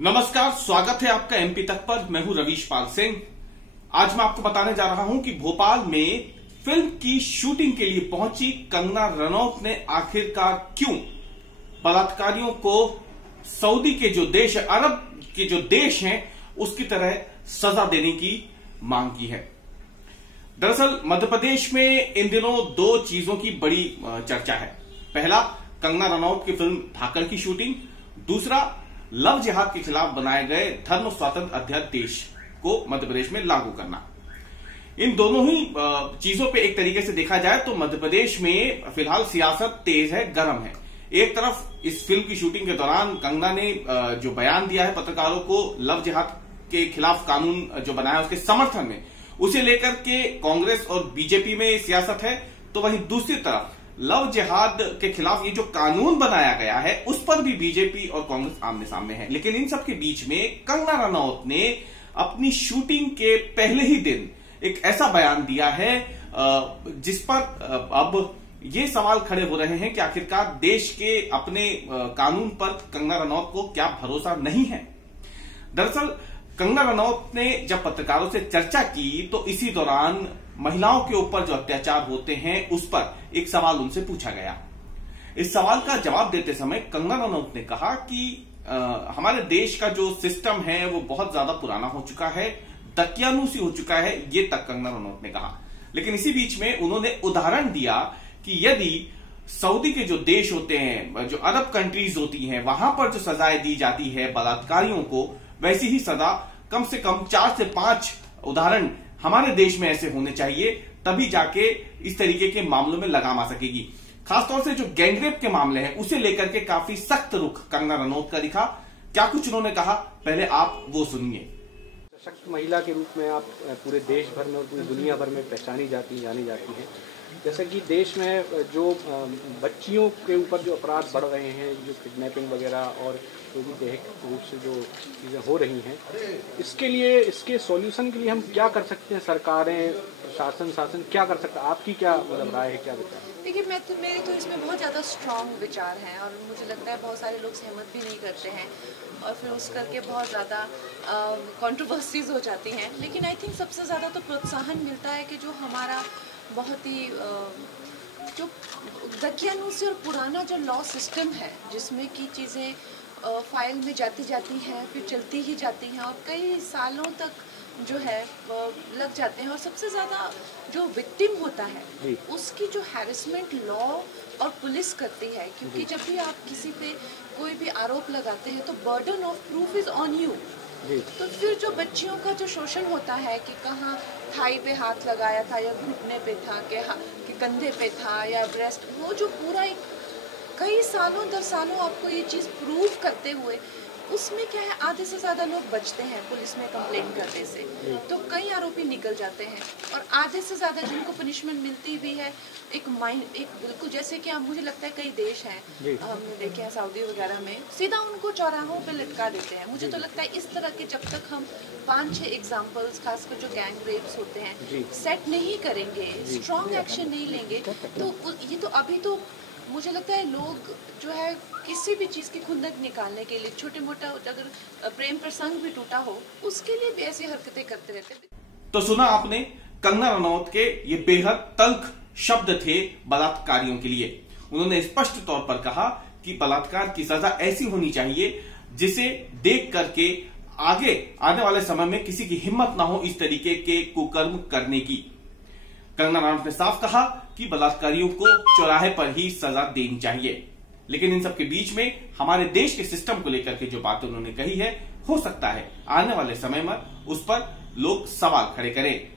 नमस्कार, स्वागत है आपका एमपी तक पर। मैं हूं रवीश पाल सिंह। आज मैं आपको बताने जा रहा हूं कि भोपाल में फिल्म की शूटिंग के लिए पहुंची कंगना रनौत ने आखिरकार क्यों बलात्कारियों को सऊदी के जो देश है, अरब के जो देश हैं, उसकी तरह सजा देने की मांग की है। दरअसल मध्य प्रदेश में इन दिनों दो चीजों की बड़ी चर्चा है। पहला, कंगना रनौत की फिल्म धाकड़ की शूटिंग। दूसरा, लव जिहाद के खिलाफ बनाए गए धर्म स्वतंत्र अध्यादेश को मध्य प्रदेश में लागू करना। इन दोनों ही चीजों पे एक तरीके से देखा जाए तो मध्य प्रदेश में फिलहाल सियासत तेज है, गर्म है। एक तरफ इस फिल्म की शूटिंग के दौरान कंगना ने जो बयान दिया है पत्रकारों को, लव जिहाद के खिलाफ कानून जो बनाया उसके समर्थन में, उसे लेकर के कांग्रेस और बीजेपी में सियासत है। तो वहीं दूसरी तरफ लव जिहाद के खिलाफ ये जो कानून बनाया गया है उस पर भी बीजेपी और कांग्रेस आमने सामने है। लेकिन इन सब के बीच में कंगना रनौत ने अपनी शूटिंग के पहले ही दिन एक ऐसा बयान दिया है जिस पर अब ये सवाल खड़े हो रहे हैं कि आखिरकार देश के अपने कानून पर कंगना रनौत को क्या भरोसा नहीं है। दरअसल कंगना रनौत ने जब पत्रकारों से चर्चा की तो इसी दौरान महिलाओं के ऊपर जो अत्याचार होते हैं उस पर एक सवाल उनसे पूछा गया। इस सवाल का जवाब देते समय कंगना रनौत ने कहा कि हमारे देश का जो सिस्टम है वो बहुत ज्यादा पुराना हो चुका है, दकियानूसी हो चुका है, ये तक कंगना रनौत ने कहा। लेकिन इसी बीच में उन्होंने उदाहरण दिया कि यदि सऊदी के जो देश होते हैं, जो अरब कंट्रीज होती हैं, वहां पर जो सजाएं दी जाती है बलात्कारियों को, वैसी ही सजा कम से कम 4 से 5 उदाहरण हमारे देश में ऐसे होने चाहिए, तभी जाके इस तरीके के मामलों में लगाम आ सकेगी। खासतौर से जो गैंगरेप के मामले हैं उसे लेकर के काफी सख्त रुख कंगना रनौत का दिखा। क्या कुछ उन्होंने कहा, पहले आप वो सुनिए। सशक्त महिला के रूप में आप पूरे देश भर में और पूरी दुनिया भर में पहचानी जाती हैं। जैसे कि देश में जो बच्चियों के ऊपर जो अपराध बढ़ रहे हैं, जो किडनैपिंग वगैरह और कोई भी दैहिक रूप से जो चीज़ें हो रही हैं, इसके लिए, इसके सॉल्यूशन के लिए हम क्या कर सकते हैं? सरकारें, शासन क्या कर सकता है? आपकी क्या मतलब राय है, क्या विचार? देखिए, मेरे तो इसमें बहुत ज़्यादा स्ट्रॉन्ग विचार हैं और मुझे लगता है बहुत सारे लोग सहमत भी नहीं करते हैं और फिर उस करके बहुत ज़्यादा कंट्रोवर्सीज हो जाती हैं। लेकिन आई थिंक सबसे ज़्यादा तो प्रोत्साहन मिलता है कि जो हमारा बहुत ही जो दकियानूसी और पुराना जो लॉ सिस्टम है, जिसमें की चीज़ें फाइल में जाती हैं, फिर चलती ही जाती हैं और कई सालों तक जो है लग जाते हैं। और सबसे ज़्यादा जो विक्टिम होता है उसकी जो हैरेसमेंट लॉ और पुलिस करती है, क्योंकि जब भी आप किसी पे कोई भी आरोप लगाते हैं तो burden of proof is on you. तो फिर जो बच्चियों का जो शोषण होता है कि कहाँ थाई पे हाथ लगाया था या घुटने पे था कि कंधे पे था या ब्रेस्ट, वो जो पूरा एक कई सालों 10 सालों आपको ये चीज़ प्रूव करते हुए, उसमें क्या है, आधे से ज़्यादा लोग बचते हैं पुलिस में कंप्लेन करने से, तो कई आरोपी निकल जाते हैं और आधे से ज़्यादा जिनको पनिशमेंट मिलती भी है एक बिल्कुल, जैसे कि मुझे लगता है कई देश हैं, हमने देखे हैं सऊदी वगैरह में, सीधा उनको चौराहों पे लटका देते हैं। मुझे तो लगता है इस तरह के जब तक हम 5-6 एग्जाम्पल्स, खासकर जो गैंग रेप्स होते हैं, सेट नहीं करेंगे, स्ट्रॉन्ग एक्शन नहीं लेंगे, तो ये तो अभी तो मुझे लगता है लोग जो है किसी भी चीज़ की खुंदक निकालने के लिए, छोटे मोटा अगर प्रेम प्रसंग भी टूटा हो, उसके लिए भी ऐसी हरकतें करते रहते हैं। तो सुना आपने कंगना रनौत के ये बेहद तल्ख शब्द थे बलात्कारियों के लिए। उन्होंने स्पष्ट तौर पर कहा कि बलात्कार की सजा ऐसी होनी चाहिए जिसे देख करके आगे आने वाले समय में किसी की हिम्मत ना हो इस तरीके के कुकर्म करने की। कंगना रनौत ने साफ कहा कि बलात्कारियों को चौराहे पर ही सजा देनी चाहिए। लेकिन इन सब के बीच में हमारे देश के सिस्टम को लेकर के जो बातें उन्होंने कही है, हो सकता है आने वाले समय में उस पर लोग सवाल खड़े करें।